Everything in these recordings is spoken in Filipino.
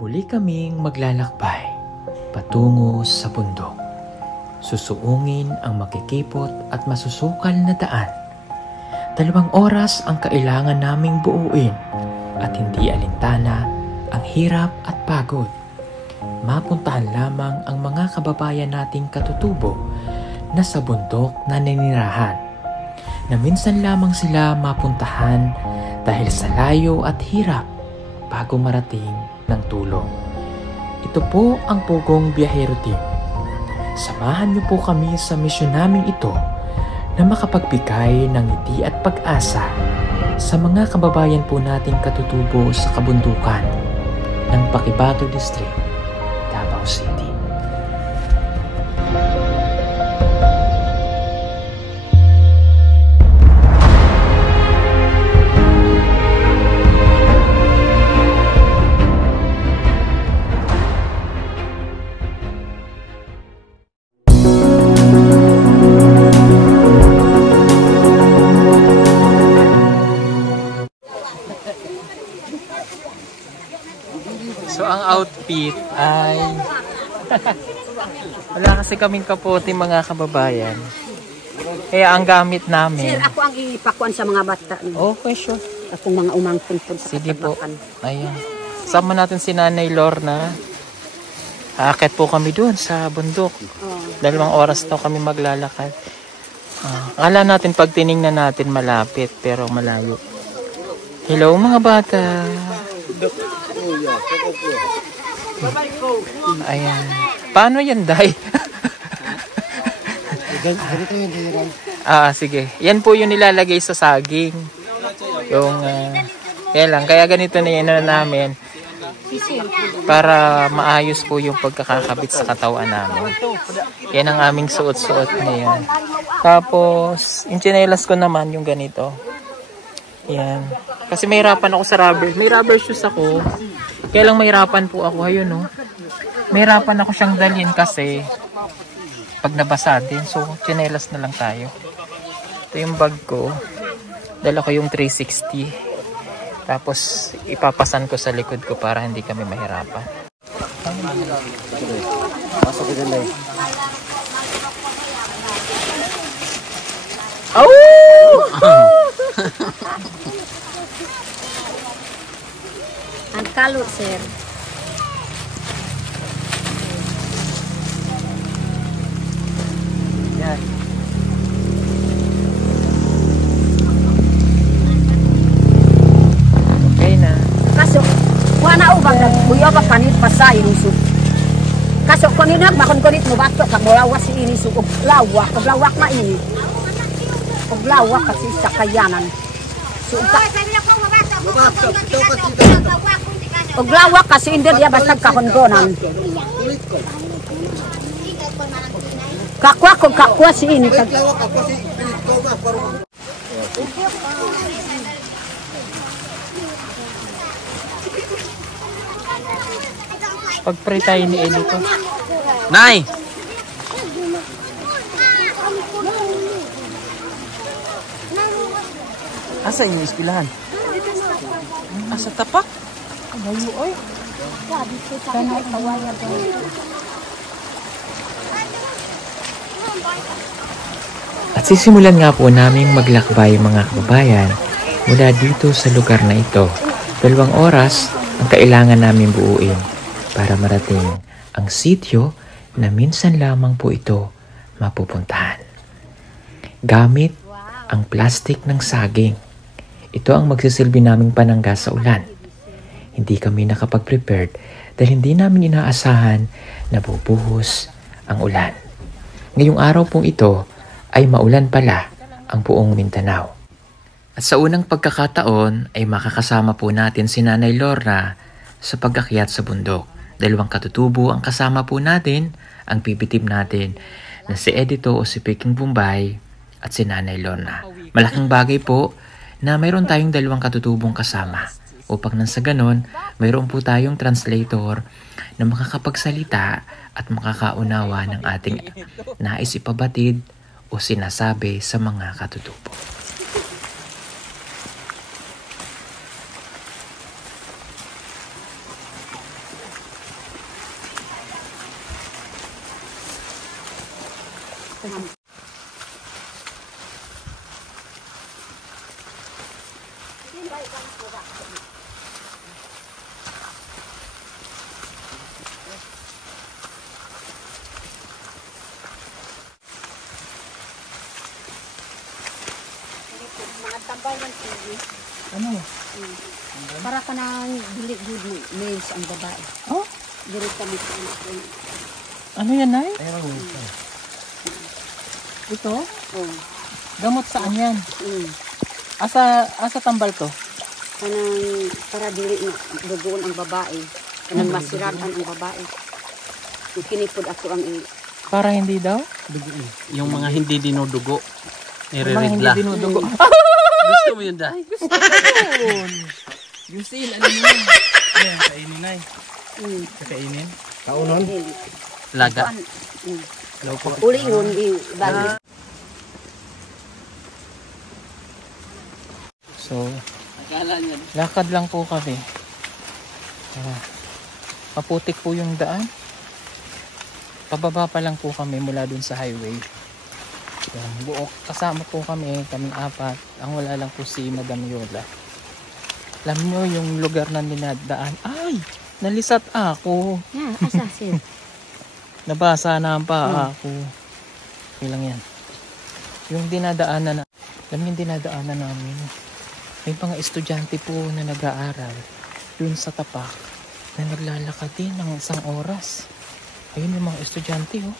Muli kaming maglalakbay patungo sa bundok. Susuungin ang makikipot at masusukal na daan. 2 oras ang kailangan naming buuin at hindi alintana ang hirap at pagod. Mapuntahan lamang ang mga kababayan nating katutubo na sa bundok na naninirahan, na minsan lamang sila mapuntahan dahil sa layo at hirap bago marating ng tulong. Ito po ang Pugong Biyahero Team. Samahan niyo po kami sa misyon naming ito na makapagbigay ng ngiti at pag-asa sa mga kababayan po nating katutubo sa kabundukan ng Paquibato District, Davao City. So ang outfit ay wala kasi kaming kapote mga kababayan. Kaya ang gamit namin. Sir, ako ang ipakuan sa mga bata. Okay, sure. Akong mga umangkin po sa Sige po. katabakan. Ayan. Sama natin si Nanay Lorna. Aakit po kami doon sa bundok. 2 oras daw kami maglalakad. Akala natin pag tiningnan natin malapit pero malayo. Hello mga bata. Ayan. Paano yan, Day? Sige. Yan po yung nilalagay sa saging. Yung, kaya ganito na yan na namin. Para maayos po yung pagkakakabit sa katawan namin. Yan ang aming suot-suot ngayon. Tapos, yung tsinelas ko naman yung ganito. Yan. Kasi mahirapan ako sa rubber. May rubber shoes ako. Kaya lang mahirapan po ako. Ayun, no? Mahirapan ako siyang dalhin kasi pag nabasa din. So, tsinelas na lang tayo. Ito yung bag ko. Dala ko yung 360. Tapos, ipapasan ko sa likod ko para hindi kami mahirapan. Pasok ko dyan, Ang kalot, sir. Yan. Okay na. Kaso, wala ubang nagbuyo pa panit pasay niso. Kaso ko ni nagmakon kunit mo bato kag lawas si ini sug lawak na ini. Og lawak kasi sa kayanan. Og lawak kasi hindi dia basta kahongonan. Kakwa si ini kag Pag-pray tayo ni Eli ko. Nay! Asa yung ispilahan? Asa tapak? Layo oy. Kanay kawaya daw. At sisimulan nga po namin maglakbay mga kababayan mula dito sa lugar na ito. 2 oras ang kailangan namin buuin para marating ang sitio na minsan lamang po ito mapupuntahan. Gamit ang plastic ng saging. Ito ang magsisilbi naming panangga sa ulan. Hindi kami nakapag-prepared dahil hindi namin inaasahan na bubuhos ang ulan. Ngayong araw pong ito ay maulan pala ang buong Mindanao. At sa unang pagkakataon ay makakasama po natin si Nanay Lorna sa pag-akyat sa bundok. 2 katutubo ang kasama po natin, ang pipitib natin na si Edito o si Peking Bombay at si Nanay Lorna. Malaking bagay po na mayroon tayong 2 katutubong kasama upang nang sa ganon, mayroon po tayong translator na makakapagsalita at makakaunawa ng ating nais ipabatid o sinasabi sa mga katutubo. Mga tambay ng TV. Ano? Para ka nang dili good nails ang babae. Oh? Dili kami sa anak ko. Ano yan, Nay? Ayan. Ito? Oh. Gamot saan yan? Mm. Asa tambal to? Kanang para dili na dugoon ang babae. Kanang masiraan ang babae. Kinipod ako ang Para hindi daw? Yung mga hindi dinudugo. Yung mga hindi Nire-regla. dinudugo. Gusto mo yun da? Yusin, ano yun? Ayan, kainin na eh. Kakainin? Kaunon? Laga? Uli yun, bali. So, lakad lang po kami. Maputik po yung daan. Pababa pa lang po kami mula dun sa highway. Yan, buo kasama po kami, kaming apat. Ang wala lang po si Madam Yola. Alam nyo yung lugar na dinadaan. Ay! Nalisat ako. Yeah, assassin. Nabasa na ang paa ako. Ilang yan. Yung dinadaanan na, alam yung dinadaanan namin. May mga estudyante po na nag-aaral dun sa tapak na naglalakad din ng 1 oras. Ayun yung mga estudyante, oh.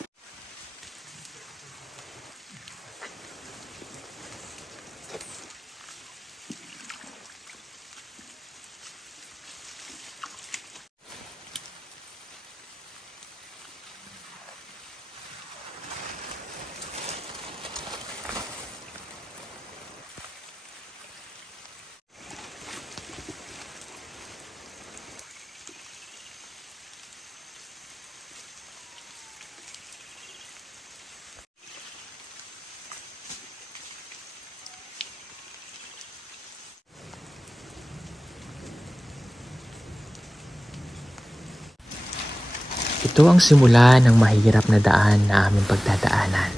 Ito ang simula ng mahirap na daan na aming pagdadaanan.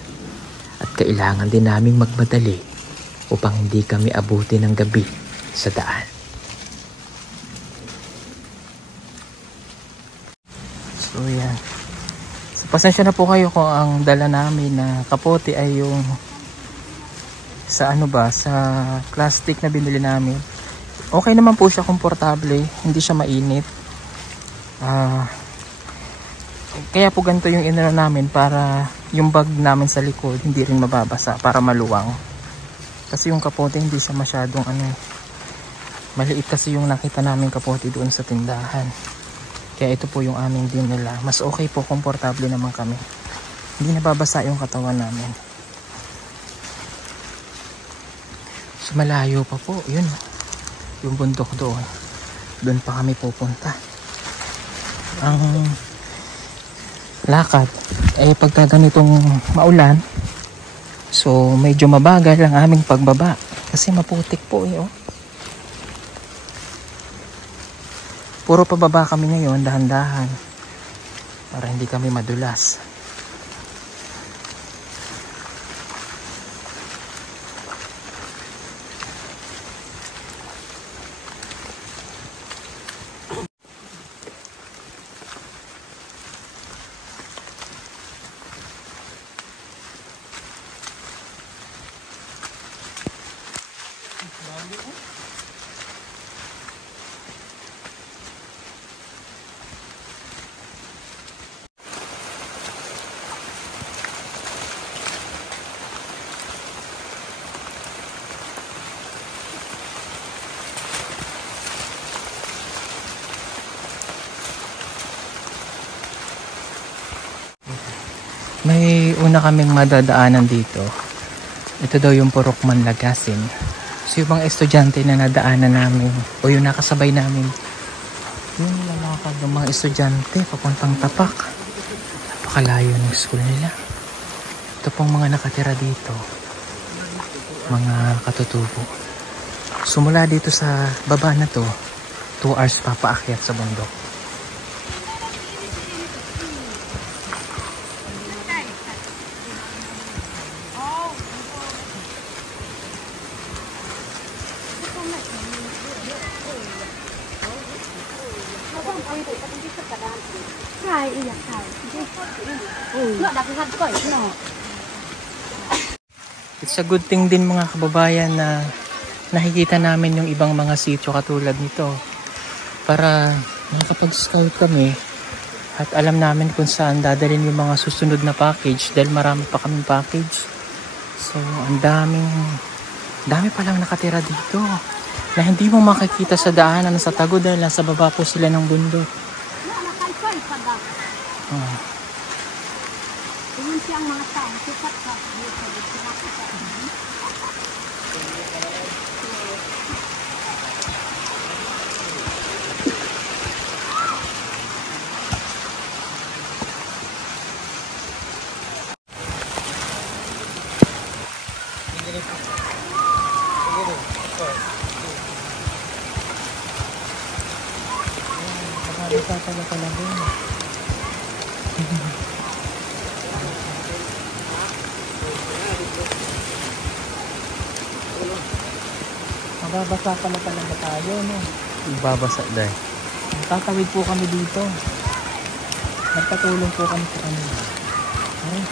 At kailangan din naming magmadali upang hindi kami abuti ng gabi sa daan. So yan. So, pasensya na po kayo kung ang dala namin na kapote ay yung sa sa plastic na binili namin. Okay naman po siya, komportable, hindi siya mainit. Kaya po ganito yung inano namin para yung bag namin sa likod hindi rin mababasa, para maluwang. Kasi yung kapote hindi siya masyadong maliit kasi yung nakita namin kapote doon sa tindahan. Kaya ito po yung aming dinala. Mas okay po, komportable naman kami. Hindi nababasa yung katawan namin. So malayo pa po, yun. Yung bundok doon. Doon pa kami pupunta. Ang lakad pagka ganitong maulan, so medyo mabagal ang aming pagbaba kasi maputik po oh. Puro pababa kami ngayon, dahan-dahan para hindi kami madulas. May una kaming madadaanan dito. Ito daw yung Purok Manlagasin. So yung mga estudyante na nadaanan namin o yung nakasabay namin, yung lalakad ng mga estudyante papuntang Tapak. Napakalayo ng school nila. Ito pong mga nakatira dito, mga katutubo. Sumula dito sa baba na to, 2 hours pa paakyat sa bundok. It's a good thing din mga kababayan na nakikita namin yung ibang mga sitio katulad nito para nakapag-scout kami at alam namin kung saan dadalhin yung mga susunod na package dahil marami pa kaming package. So ang dami palang nakatira dito na hindi mo makikita sa daanan sa tago dahil nasa baba po sila ng bundok. Mababasa pala talaga tayo, no? Babasa dahil. Tatawid po kami dito. Nagpatulong po kami sa kanila. Okay.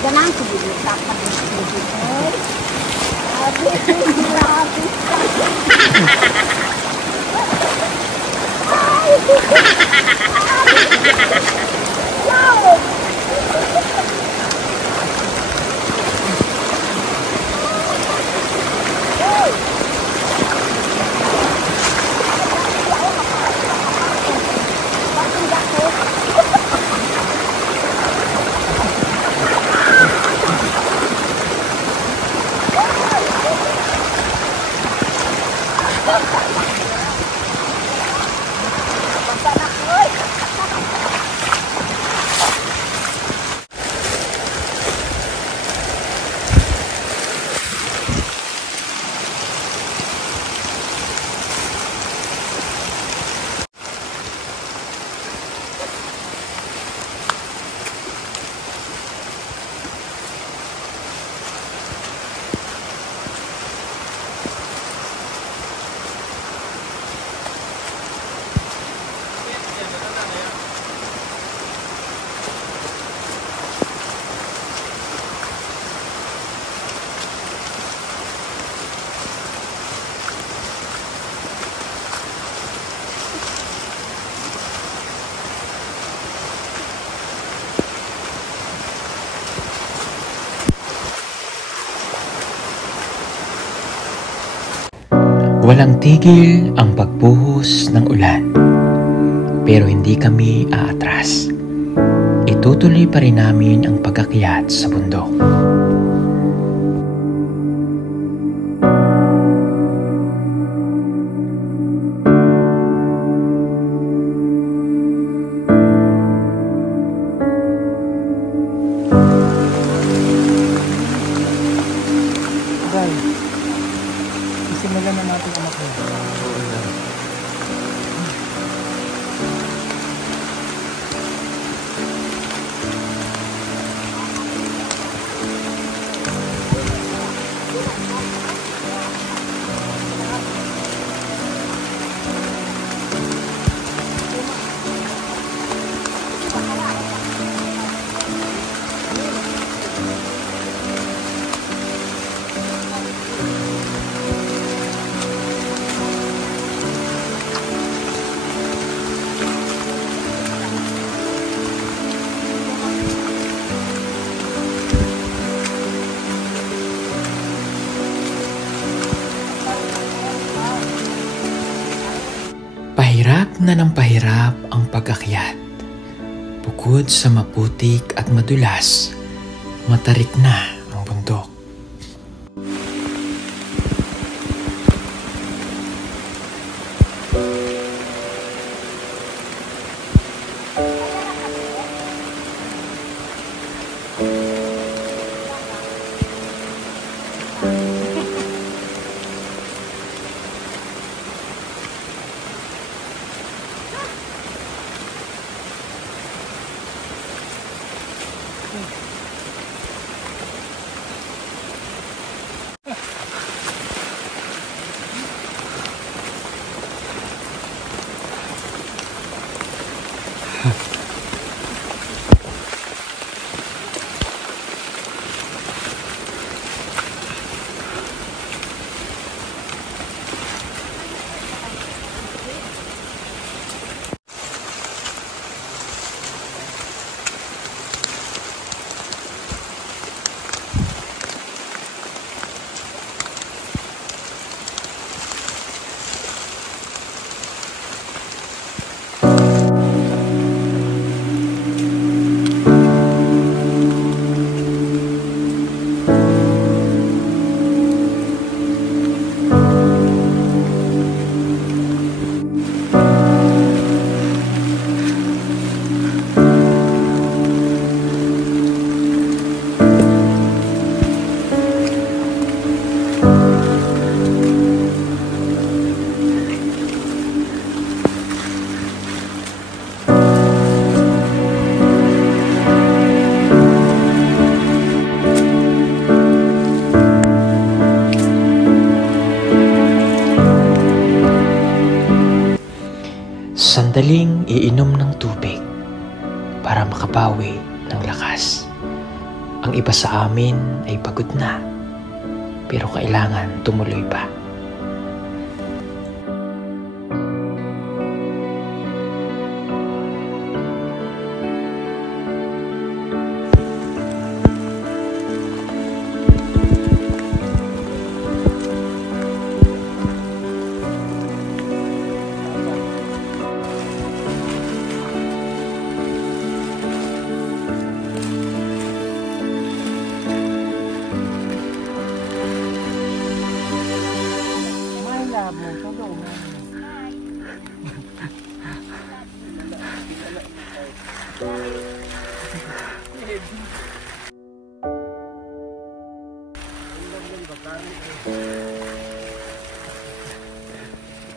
Ganang ko dito tapos Walang tigil ang pagbuhos ng ulan, pero hindi kami aatras. Itutuloy pa rin namin ang pag-akyat sa bundok. Simulan na natin ang Pahirap na ng pahirap ang pag-akyat. Bukod sa maputik at madulas, matarik na ang bundok. Sandaling iinom ng tubig para makabawi ng lakas. Ang iba sa amin ay pagod na, pero kailangan tumuloy pa.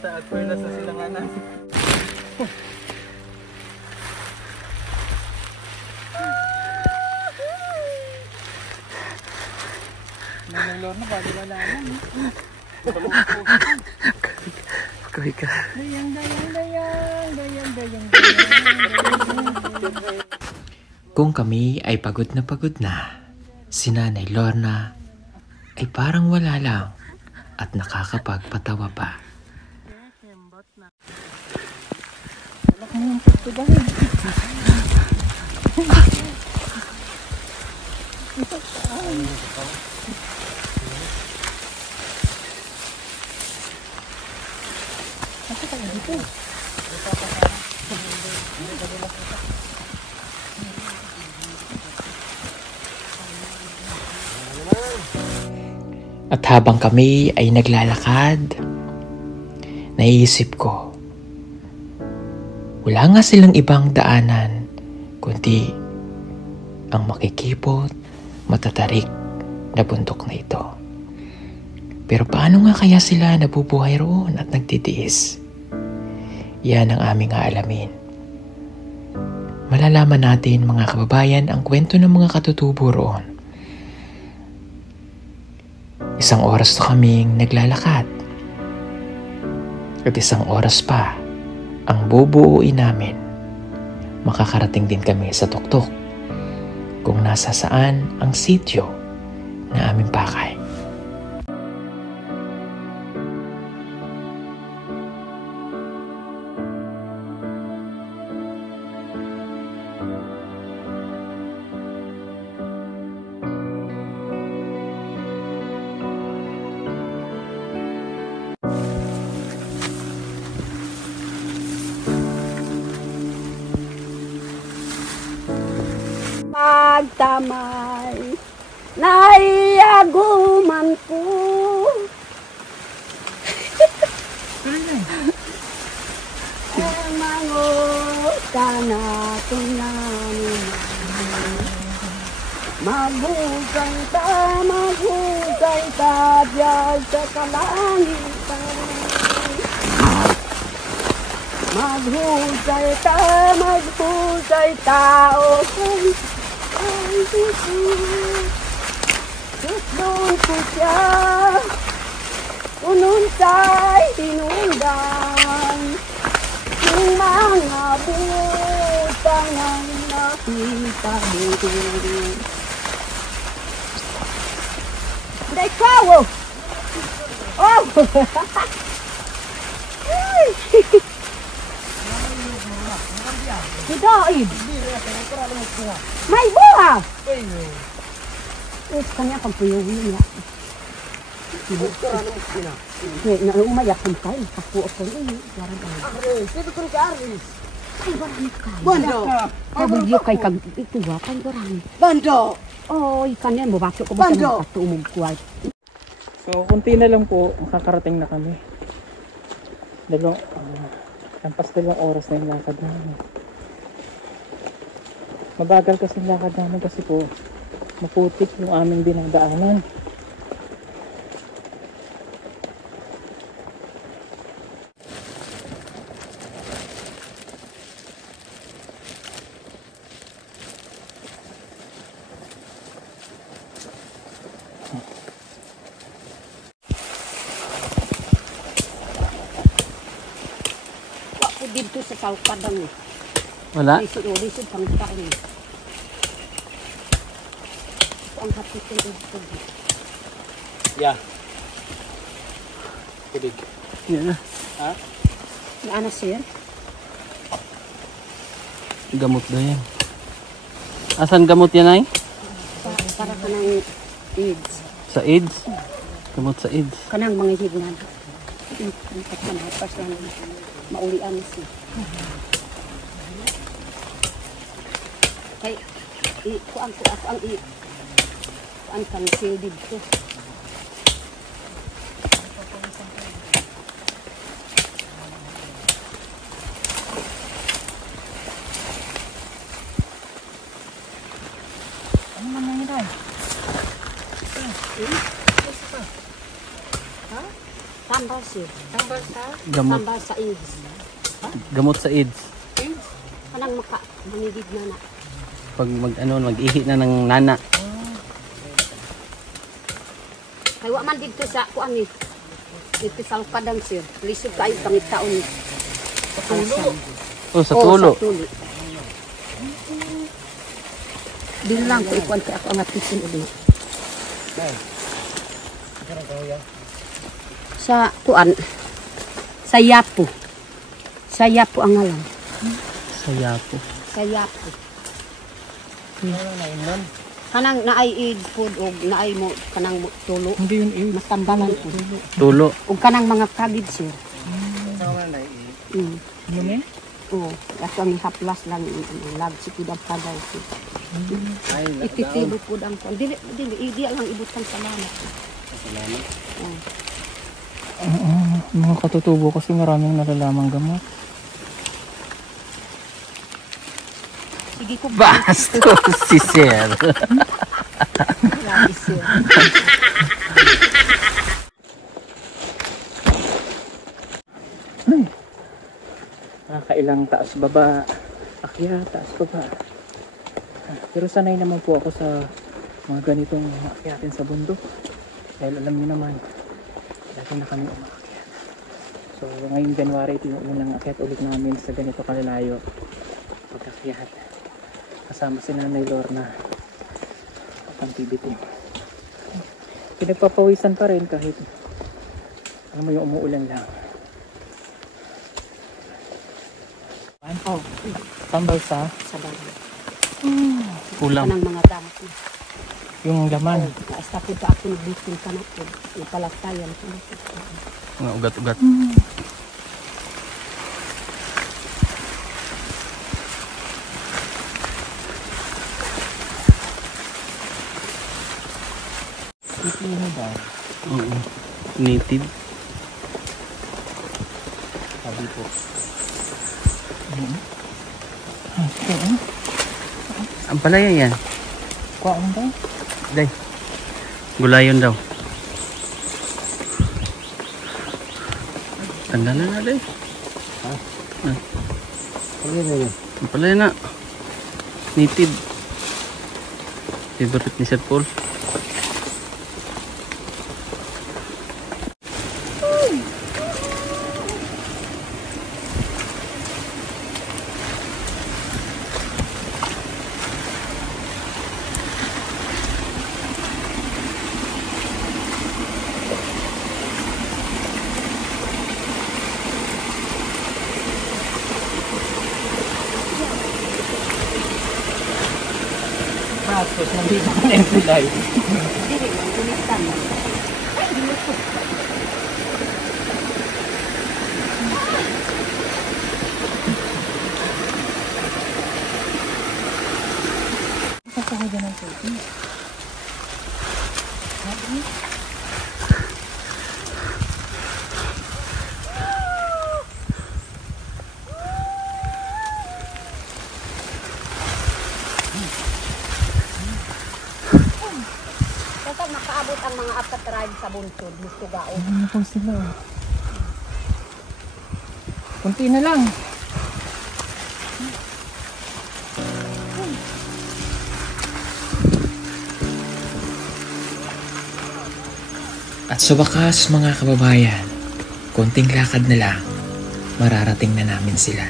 At pwede na sa silanganan. Nanalor na bago wala na. Kaway ka. Dayang. Kung kami ay pagod na, si Nanay Lorna ay parang wala lang at nakakapagpatawa pa. At habang kami ay naglalakad, naiisip ko, wala nga silang ibang daanan kundi ang makikipot, matatarik na bundok na ito. Pero paano nga kaya sila nabubuhay roon at nagtitiis? Yan ang aming aalamin. Malalaman natin mga kababayan ang kwento ng mga katutubo roon. Isang oras na kaming naglalakad. At isang oras pa ang bubuuin namin. Makakarating din kami sa tuktok kung nasa saan ang sityo na aming pakay. pagtamay, naiaguman ko. Mangot ka na tunanin, maghusay ta diyan sa kalangitan. Maghusay ta, oh, ay, susun ko siya, ununsay tinundan, yung mga butang ang nakita mo. Hindi ikaw, oh! Oh! Hidaid! May buha! Ito kanya pagpuyawin niya. Umayak kong tayo. Kapo ako rin. Sino ko ka Aris? Ay, barang ka. Bando! Kabugyo kay ituwa. Kay barang. Bando! Oh, ikan yan. Mabasok ko ba Bando! siya magkatumog kuwait? So, kunti na lang po, makakarating na kami. Lampas 2 oras na yung lakad namin. Mabagal kasi yung lakad namin kasi po maputik yung aming dinadaanan. Ako dito sa Salpadang. Wala? Lisod pang taon. Ito ang hapit ko dito. Yeah. Kilig. Yan na. Ha? Naana sir? Gamot na yan. Asan gamot yan ay? Para ka ng AIDS. Sa AIDS? Gamot sa AIDS. Kanang mga hignan. Ang pagkanapas lang. Maulian siya. Kay, kuan kang silid ko. Ano naman yun ay? Tambal siya. Gamot. Tambal sa AIDS. Gamot sa AIDS. Kanang manigid na na. Pag mag-ihi na ng nana. Kay wa man dito sa kuan ni. Dito sa Padang sir. Lisod kayo pangitaon ni. Oh, sa tulo. Sa tulo. Di lang ko ikuan kay ako ang atisin ulit. Sa kuan. Sa Yapo. Sa Yapo ang ngalan. Sa yapo. Sa Yapo. Kanang naay AIDS food o naay mo kanang tulo. Hindi yun eh. Matambalan po. Tulo. O kanang mga kagid sir. Sama na eh. Ano na eh? Oo. Kasi ang haplas lang lag si kudang kagay ko. Ay, Ititibo po ang kon. Dili lang ibutang salamat. mga katutubo kasi maraming nalalamang gamot. Sige ko Bastos si Sir. lagi sir. Nakakailang taas baba. Akyat, taas baba. Pero sanay naman po ako sa mga ganitong akyatin sa bundok. Dahil alam niyo naman, dati na kami umakyat. So ngayong January, ito yung unang akyat ulit namin sa ganito kalalayo. Pag-akyat. Kasama si Nanay Lorna at ang PBT. Pinagpapawisan pa rin kahit alam mo yung umuulan lang. Oh, tambal sa Sa bagay. Kulang. Kanang mga gamit na. yung laman. Basta po sa ako nagbitin ka na po. Yung palatayan. Mga ugat-ugat. yan. Oo. Native. Sabi po. Okay. Ang palaya yan. Kuha mo tayo. Day. Gulayon daw. Tanggalan na day. Ang palaya na. Native. Favorite ni Sir Paul. Tapos, nandito ko na yung tulay. Dili, gumistan. Ay, ginuto. Saan ko dyan ang tulay? Kapag makaabot ang mga apatribe sa buntod, gusto gao. Ano po sila? Kunti na lang. At sa wakas mga kababayan, konting lakad na lang, mararating na namin sila.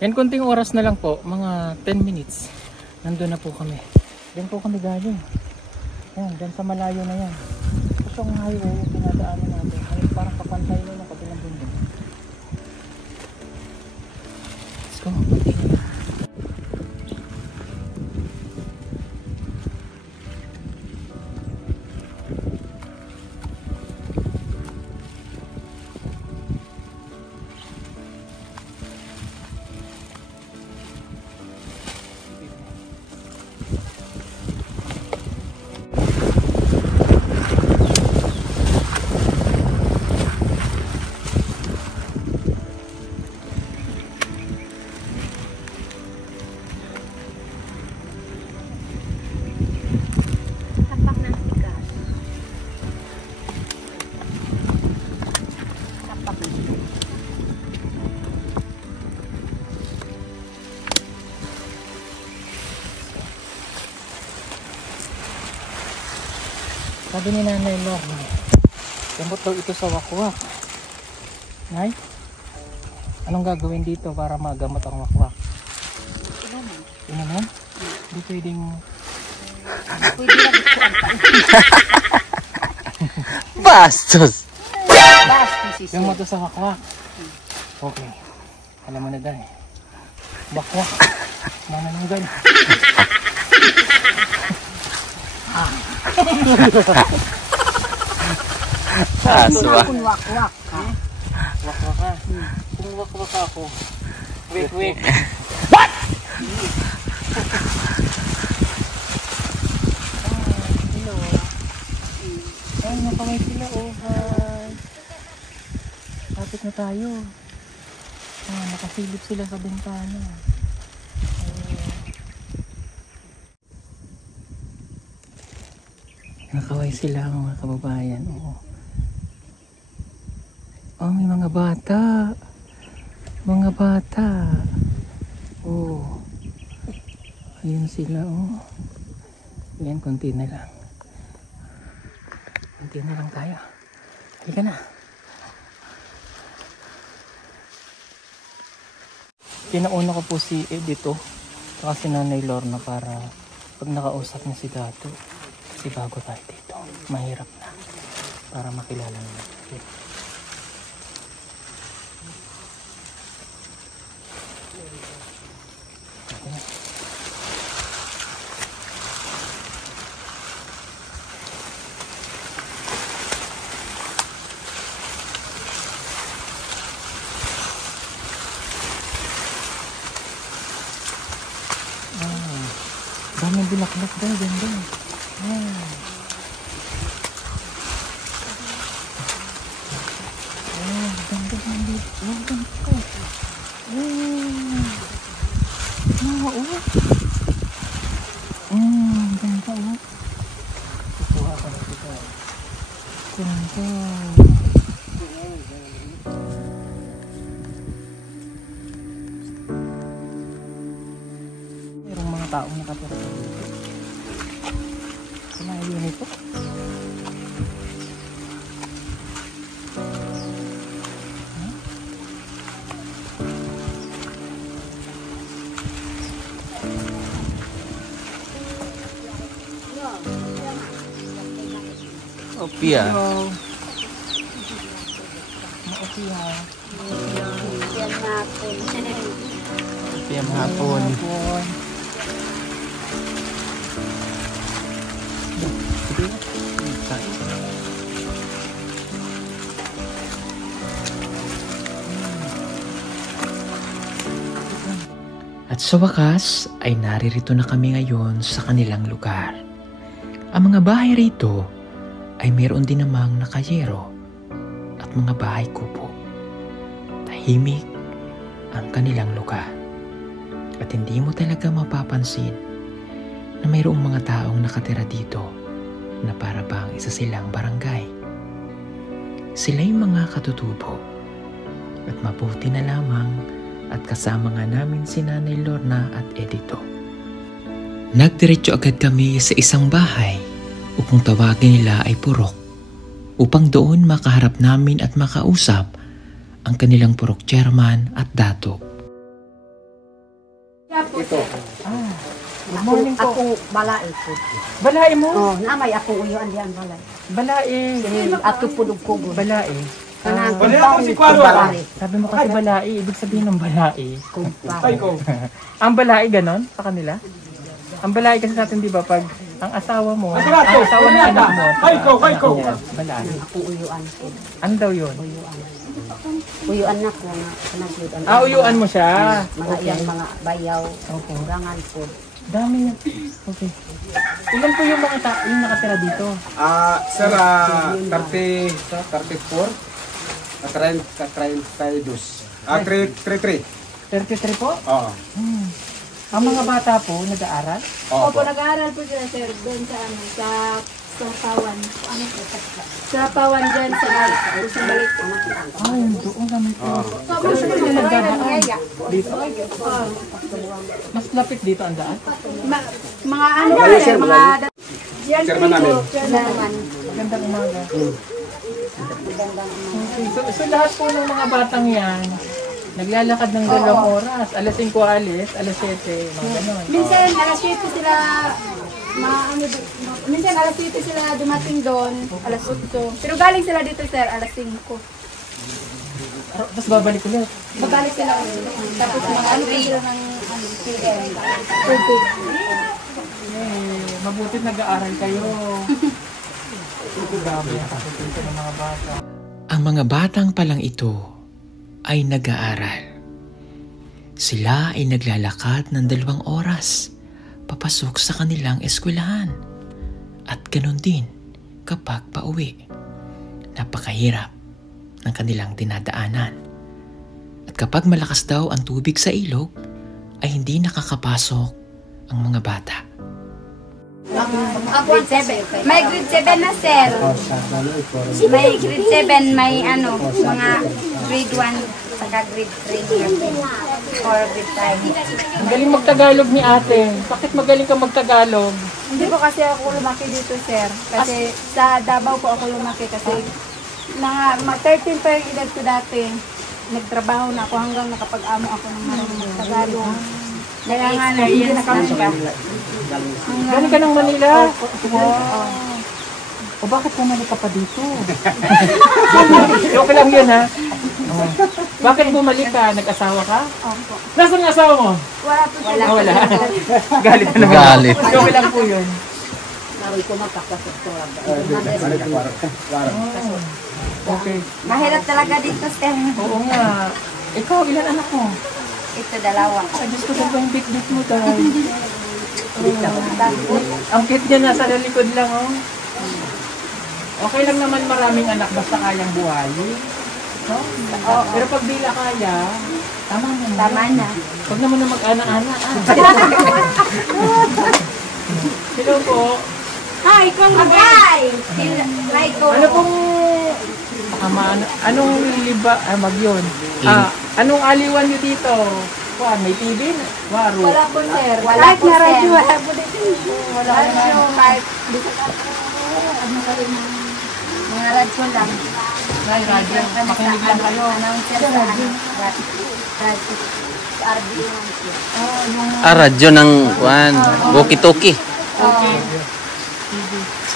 Yan, konting oras na lang po, mga 10 minutes. Nandun na po kami. Diyan po kami galing. Yan, dyan sa malayo na yan. Ito ang highway yung pinadaanan natin. Ay, parang kapantay na ng kabilang bundok. Let's go, konti na lang. Tapak ng sigas. Tapak ng sigas. Sabi ni Nanay Lorna, gamot daw ito sa wakwak. Nay, anong gagawin dito para magamot ang wakwak? Tingnan mo? Hindi pwedeng... Pwede lang ito ang Bastos! Basta Gamot ito sa wakwak. Okay. Alam mo na dahil. Wakwak. Manananggal. Aswa. Kunwak-wak. Wakwak ka. Kung wakwak ako. Wait. Hello. Ay, nakaway sila. Oh, hi. Lapit na tayo. Nakasilip sila sa bintana. Nakaway sila mga kababayan. Oo. Oh, may mga bata. Mga bata. Oh. Ayun sila, oh. Yan, konti na lang. Konti na lang tayo. Halika na. Pinauna ko po si Edito saka si Nanay Lorna para pag nakausap niya si Dato, kasi bago tayo dito, mahirap na para makilala naman. Okay. Maraming bulaklak daw, ganda. Ayan. Oh, ganda ng dito. Oh, ganda. Oh, ganda oh. Kukuha ka na ito. Ganda. Merong mga taong nakatira dito. Sinayo nito. Opia. Maopia. Yan natin. Opia mahapon. At sa wakas ay naririto na kami ngayon sa kanilang lugar. Ang mga bahay rito ay mayroon din namang nakayero at mga bahay kubo. Tahimik ang kanilang lugar. At hindi mo talaga mapapansin na mayroong mga taong nakatira dito na para bang isa silang barangay. Sila'y mga katutubo at mabuti na lamang at kasama nga namin si Nanay Lorna at Edito. Nagdiretso agad kami sa isang bahay upang tawagin nila ay Purok upang doon makaharap namin at makausap ang kanilang Purok Chairman at Dato. Good morning po. Akong balay po. Balai mo? Oh, namay akong uyuan diyan balay. Balai. Ato pudog kubo. Balai. Kanang Balai. Sabi mo kasi balai, ibig sabihin ng balai. Ang balai ganon sa kanila? Ang balai kasi sa atin, di ba, pag ang asawa mo, ang asawa ng anak mo, yan, balai. Akong uyuan po. Ano daw yun? Uyuan na ko nga. Kanang Ah, uyuan mo siya. mga iyang mga bayaw. Okay. Kurangan po. Dami yan. Okay. Ilan po yung mga yung nakatira dito? Sir, 34, 32. 33. 33 po? Oo. Ang mga bata po, nag-aaral? Oo. Opo, nag-aaral po sila, sir, doon sa ano, sa Pawan. Ano po? Sa Pawan dyan, sa balik. Ay, doon kami po. Sobrang sila nagdadaan. Dito? Mas lapit dito ang daan? Mga ano ba, sir, mga... Yan Chairman namin. Naman. Gandang umaga. Okay, so lahat po ng mga batang yan, naglalakad ng 2 oras. Alas 5 alis, alas 7, mga ganon. Minsan, alas 7 sila... minsan alas 7 sila dumating doon, alas 8. Pero galing sila dito, sir, alas 5. Tapos babalik ulit. Babalik sila ulit. Tapos mga ano pa sila ng ano, tubig. Mabutit nag-aaral kayo. Grabe, nakakapito ng mga bata. Ang mga batang palang ito ay nag-aaral. Sila ay naglalakad ng 2 oras papasok sa kanilang eskwelahan. At ganun din kapag pauwi. Napakahirap ng kanilang dinadaanan. At kapag malakas daw ang tubig sa ilog, ay hindi nakakapasok ang mga bata. Grade 7. May grade 7 na, sir. May grade 7, may ano, mga grade 1, saka grade 3 or grade 5. Ang galing magtagalog ni ate. Bakit magaling ka magtagalog? Hindi po kasi ako lumaki dito, sir. Kasi sa Davao po ako lumaki kasi mag-13 pa yung edad ko dati. Nagtrabaho na ako hanggang nakapag-amo ako ng marunong Tagalog. Kaya nga na, hindi na kami ba? Galing ka ng Manila? O bakit bumalik ka pa dito? Okay lang yun ha. Bakit bumalik ka? Nag-asawa ka? Opo. Nasaan ang asawa mo? Wala po sila. Wala. Galit na naman. Galit. Okay lang po yun. Naroy ko magkakasok to. Okay. Mahirap talaga dito, sir. Oo nga. Ikaw, ilan anak mo? Ito, 2. Ay, Diyos ko, yung big-big mo tayo. Ang cute niya, nasa likod lang, oh. Okay lang naman maraming anak basta kayang buhayin. No? Pero pag di na kaya, tama na. Tama na. Huwag naman na mag-ana-ana. Hello po. Hi, kung hi! Ano pong... anong liba... mag yun? Anong aliwan nyo dito? May TV? Waro. Wala po, sir. Wala po, sir. Wala po dito. Wala po, kahit dito ka. Ano ka rin mga radyo lang. Ay, radyo. Makinig lang kayo. Announcer sa radyo. Radyo ng kuan, walkie-talkie. Okay.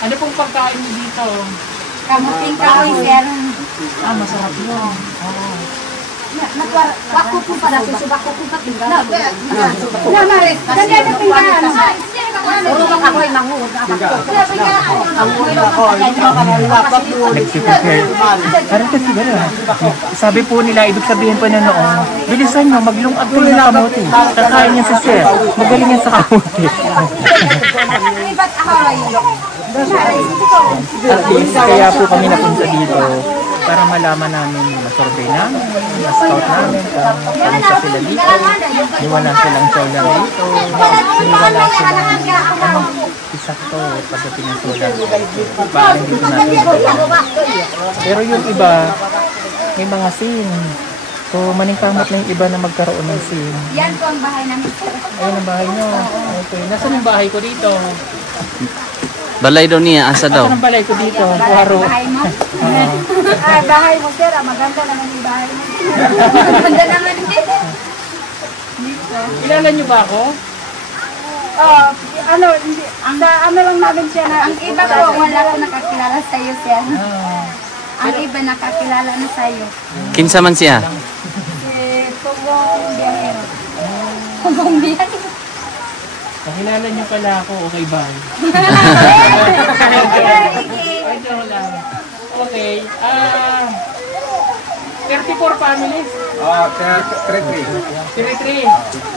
Ano pong pagkain nyo dito? Kamuting kahoy, sir. Masarap yun. Wako po pala, susubak ko po patinggal. Maris, ganda na tingnan. Puro ka kahoy, manguhod na ako. Parang kasi gano'n. Sabi po nila, ibig sabihin po na noon, bilisan nyo, maglungag po ng kamote. Kakain yan sa sir. Magaling yan sa kamote. Iba't ahoy. Kaya po kami napunta dito para malaman namin, masurvey namin, ma-scout namin kung ano sa sila dito. Iwala silang solar dito. Iwala silang isakto pagdating ng solar. Parang dito natin. Pero yung iba, may mga SIM. So, maningkamot na yung iba na magkaroon ng SIM. Yan po ang bahay namin. Ayun ang bahay nyo. Okay. Nasaan yung bahay ko dito? Balay daw niya, asa daw. Nasaan ang balay ko dito? Waro. Bahay mo? Bahay mo, sir. Maganda naman yung bahay mo. Maganda naman din. Kilala nyo ba ako? Sa ano lang namin siya na... Ang iba po, wala ko nakakilala sa'yo, sir. Ang iba nakakilala na sa'yo. Kinsa man siya? Si Pugong Biyahero. Pugong Biyahero. Nakilala nyo pala ako, okay ba? Ay, joke lang. Okay. 34 families. 33.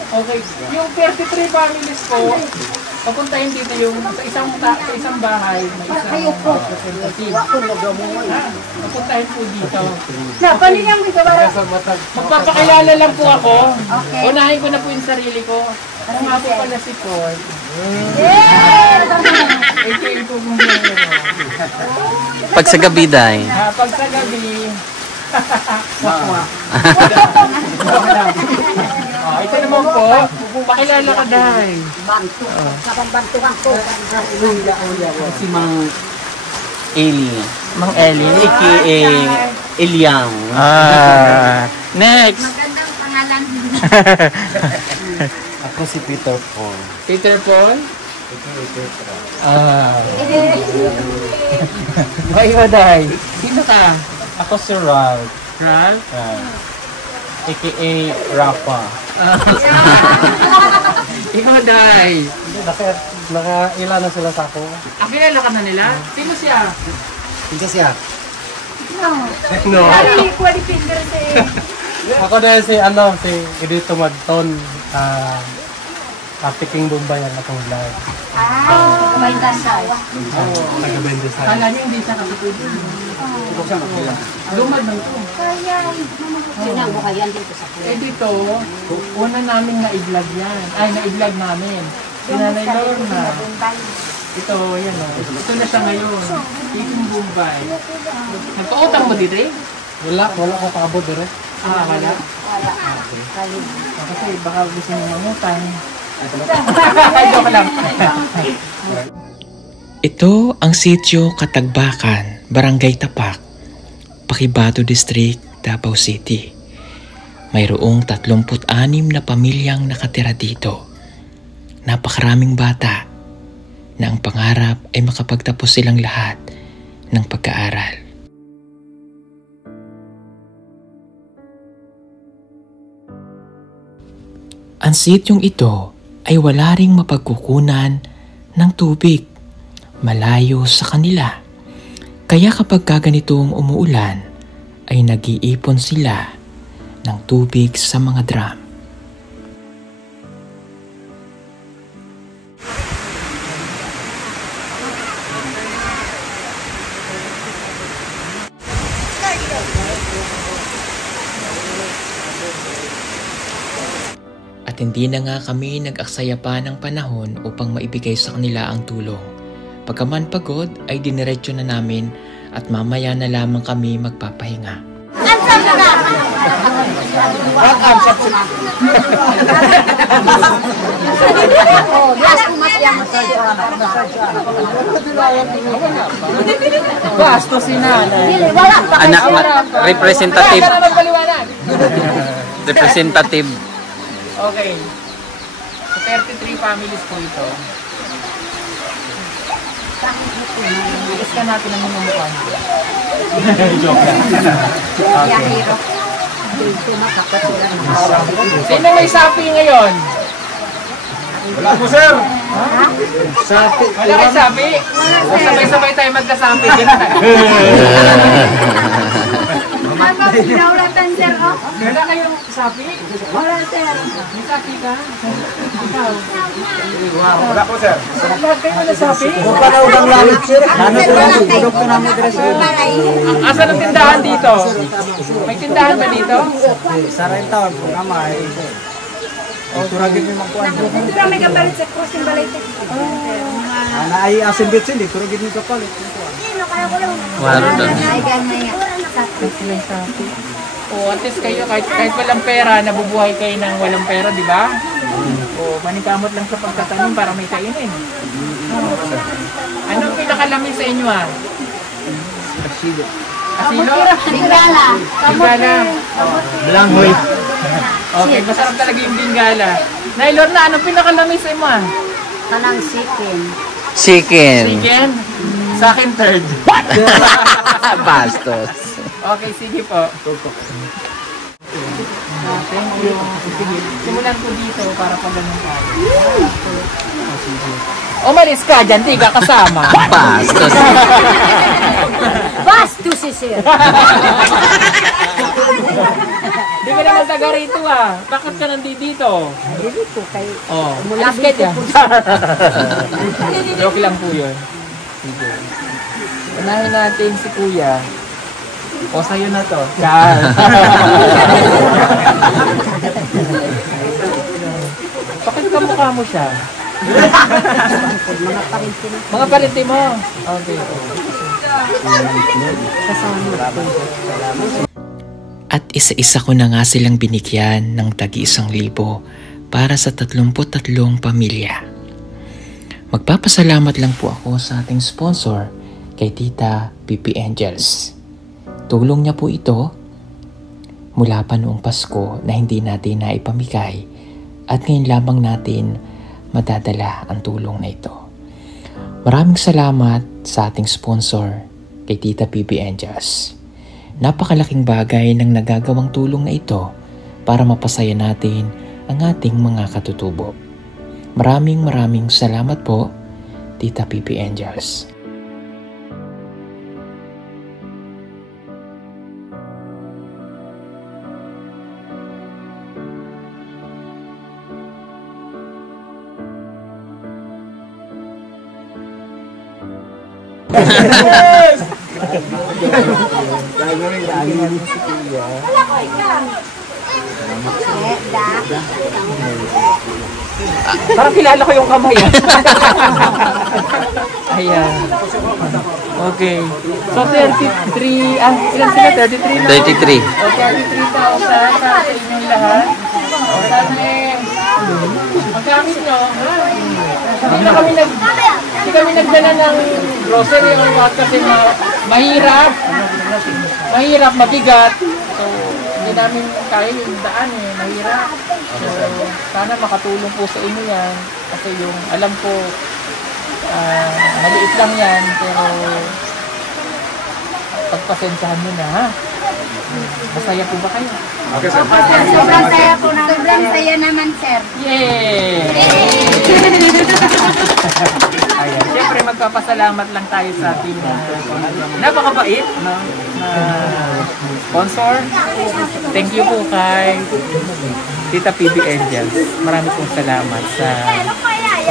Okay. Yung 33 families ko, papuntahin dito yung sa isang bahay, may isang representative. Papuntahin po dito. Paano niyang dito ba? Magpapakilala lang po ako. Okay. Unahin ko na po yung sarili ko. Ako nga po pala si Paul. AKA po kung Pag sa gabi day. pag sa gabi, wakwak. Ito naman po, pakilala ka dahil. Bantu. Sa pambantuan ko. Si Mang Eli. Mang Eli. A.K.A. Eliang. Next. Magandang pangalan. Ako si Peter Paul. Peter Paul. Ay, waday. Sino ka? Ako si Ralph. Ralph? A.K.A. Rafa. Ikaw, Day. Nakailan na sila sa ako. Kilala ka na nila? Sino siya? Hindi siya. No. Ari, quality finger si... Ako dahil si Edito Magton. Piking Bombay ang atong vlog. May dasawa. Taga-Bendes. Kala niyo hindi siya kapitulin. Lumad lang ito. Sinang mo kayan dito sa kuya. Dito, una namin na-i-vlog yan. Ay, na-i-vlog namin. Si Nanay Lorna. Ito, yan o. Ito na siya ngayon. Piking Bombay. Nagpautang mo dito eh? Wala ko kaabot dire. Wala? Kasi baka gusto nyo mangutang. Joke lang. Ito ang sitio Katagbakan, Barangay Tapak, Pakibado District, Davao City. Mayroong 36 na pamilyang nakatira dito. Napakaraming bata na ang pangarap ay makapagtapos silang lahat ng pag-aaral. Ang sityong ito ay wala ring mapagkukunan ng tubig. Malayo sa kanila. Kaya kapag ganitong umuulan, ay nag-iipon sila ng tubig sa mga drum. At hindi na nga kami nag-aksaya pa ng panahon upang maibigay sa kanila ang tulong. Pagkaman pagod ay diniretso na namin at mamaya na lamang kami magpapahinga. Bastos si nanay. Anak, representative. Representative. Okay. So 33 families po ito. Iskan natin ang mga mukha nito. Joke lang. Sino may sapi ngayon? Wala po, sir. Wala kayo sapi? Sabay-sabay tayo magkasapi. Ano, pinaulatan, sir, oh? Wala kayong sapi? Wala, sir. May sapi ka? Ikaw? Wala po, sir. Lahat kayo wala sapi? Asan ang tindahan dito? May tindahan ba dito? Ito may kapalit sa cross yung balay. Ay asin bit sindi, pero gini ka palit. Wala doon. O, at least kayo, kahit walang pera, nabubuhay kayo ng walang pera, di ba? O, manikamot lang sa pagtatanim para may kainin. Anong pinakalamin sa inyo, ah? Asilo? Bingala. Bingala. Langhoy. Okay, masarap talaga yung bingala. Nailor na, anong pinakalamin sa inyo, ah? Kanang sikin. Chicken. Chicken? Sa akin, third. Bastos. Okay, sige po. Thank you. Sige, simulan ko dito para pag ganun tayo. Umalis ka dyan, di ka kasama. Bastos. Basto si sir. Di ka naman taga rito, ah. Bakit ka nandito? Dito kayo. Oh, Mula alis ka dito dyan. Joke lang po yun. Sige. Unahin natin si Kuya. O, sa'yo na to. Char. Bakit kamukha mo siya? Mga palinti mo. Okay. At isa-isa ko na nga silang binigyan ng tagi-1,000 para sa 33 pamilya. Magpapasalamat lang po ako sa ating sponsor kay Tita PP Angels. Tulong niya po ito mula pa noong Pasko na hindi natin naipamigay at ngayon lamang natin madadala ang tulong na ito. Maraming salamat sa ating sponsor kay Tita PP Angels. Napakalaking bagay ng nagagawang tulong na ito para mapasaya natin ang ating mga katutubo. Maraming salamat po, Tita PP Angels. Parang kilala ko yung kamay. Ayan. Okay. So 33, ilan sila? 33 na? 33. O 33,000 sa inyong lahat. O sana magkamit nyo. Hindi kami nagdala ng grocery or what kasi mahirap. Mahirap, mabigat. So, hindi namin kaya yung daan eh. Mahirap. So, sana makatulong po sa inyo yan. Kasi yung, alam ko, maliit lang yan. Pero, pagpasensyahan nyo na, ha? Masaya po ba kayo? Okay, sir. Sobrang saya po naman. Sobrang saya naman, sir. Yay! Ayan. Siyempre, magpapasalamat lang tayo sa ating napakabait na sponsor. Thank you po kay Tita PB Angels. Marami pong salamat sa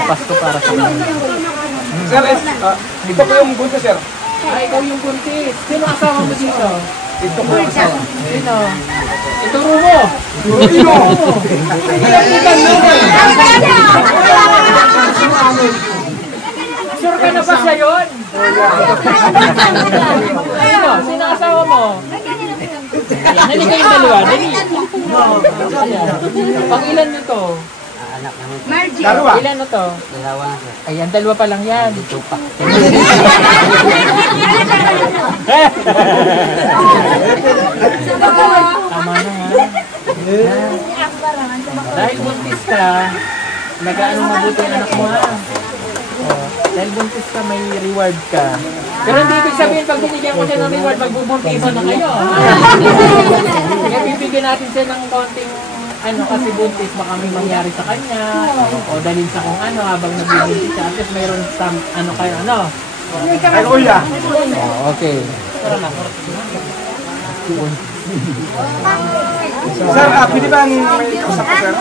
Pasko para sa mga. Sir, ito po yung bunso, sir. Ikaw yung buntis. Sino asawa mo dito? Ito po yung asawa. Sino? Ituro mo! Ituro mo! Ilang ikan mo? Sure ka na ba siya yun? Sino? Sino asawa mo? Dali kayong dalawa, dali. Pang ilan nyo to? Dalawa. Ilan na to? Ayan, dalawa pa lang yan. Tama na nga. Dahil buntis ka, nag-ano mabuti ang anak mo ha. Dahil buntis ka, may reward ka. Pero hindi ibig sabihin, pag binigyan ko siya ng reward, magbubuntisan na kayo. Kaya bibigyan natin siya ng konting kasi buntis, baka may mangyari sa kanya, o dalhin sa kung ano, habang nagbubuntis siya. At least mayroon some, Ay, kuya. Okay. Sir, pwede ba may usap ko, sir?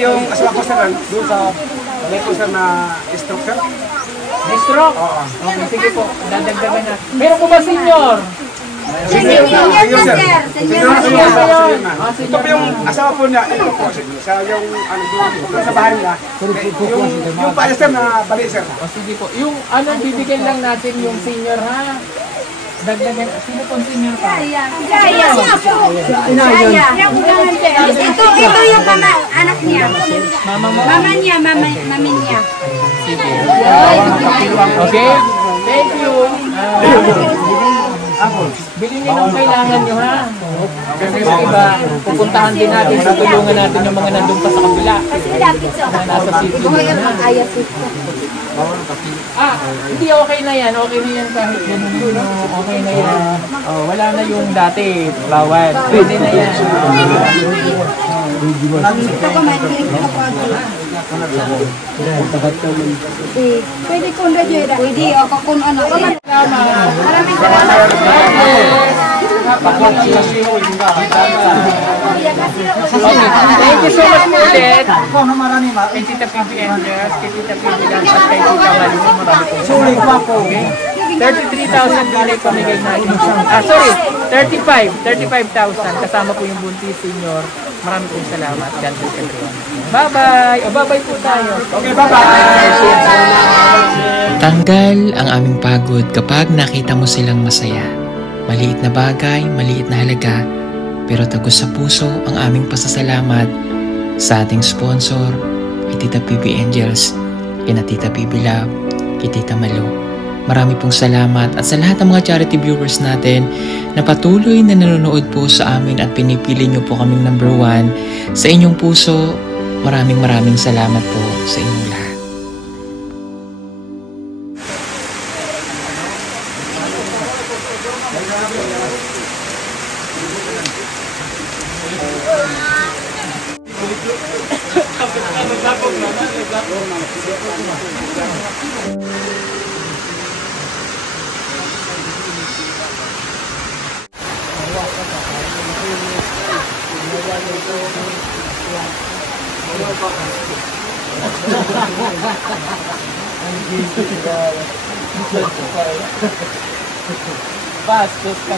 Yung asawa ko, sir, doon sa balay ko, sir, na stroke, sir? May stroke? Oo. Okay, sige po, dadagdagan na. Meron po ba senior? Senior, sir. Senior, sir. Ah, Ito po yung asawa po niya, ito po, sa yung, doon sa bahay niya. Yung pala, sir, na bali, sir. O sige po, yung bibigyan lang natin yung senior ha. Dagdagan, sino pong senior pa? Ito yung anak niya. Mama mo? Mami niya. Okay? Thank you. Bilhin niyo ng kailangan nyo ha. Kasi sa iba, pupuntahan din natin, tutulungan natin yung mga nandun pa sa kabila. Na nasa city. Hindi okay na yan. Okay na yan kahit ganun. Okay na yan. Wala na yung dati. Bawal. Pwede na yan. Pwede kung radyo. Pwede ako kung ano. Maraming salamat. Thank you so much po ulit. Kay Tita Pipi Angels, kay Tita Pipi Dance, at kay Tita Malu. Marami po. Okay? 33,000 dinay pamigay natin. 35,000. Kasama po yung buntis senior. Marami pong salamat. God bless everyone. Bye-bye! O, bye-bye po tayo. Okay, bye-bye! Tanggal ang aming pagod kapag nakita mo silang masaya. Maliit na bagay, maliit na halaga, pero tagos sa puso ang aming pasasalamat sa ating sponsor, kay Tita Pipi Angels, kina Tita Pipi Love, kay Tita Malu. Marami pong salamat at sa lahat ng mga charity viewers natin na patuloy na nanonood po sa amin at pinipili nyo po kaming number 1 sa inyong puso. Maraming salamat po sa inyong lahat. Bastos ka.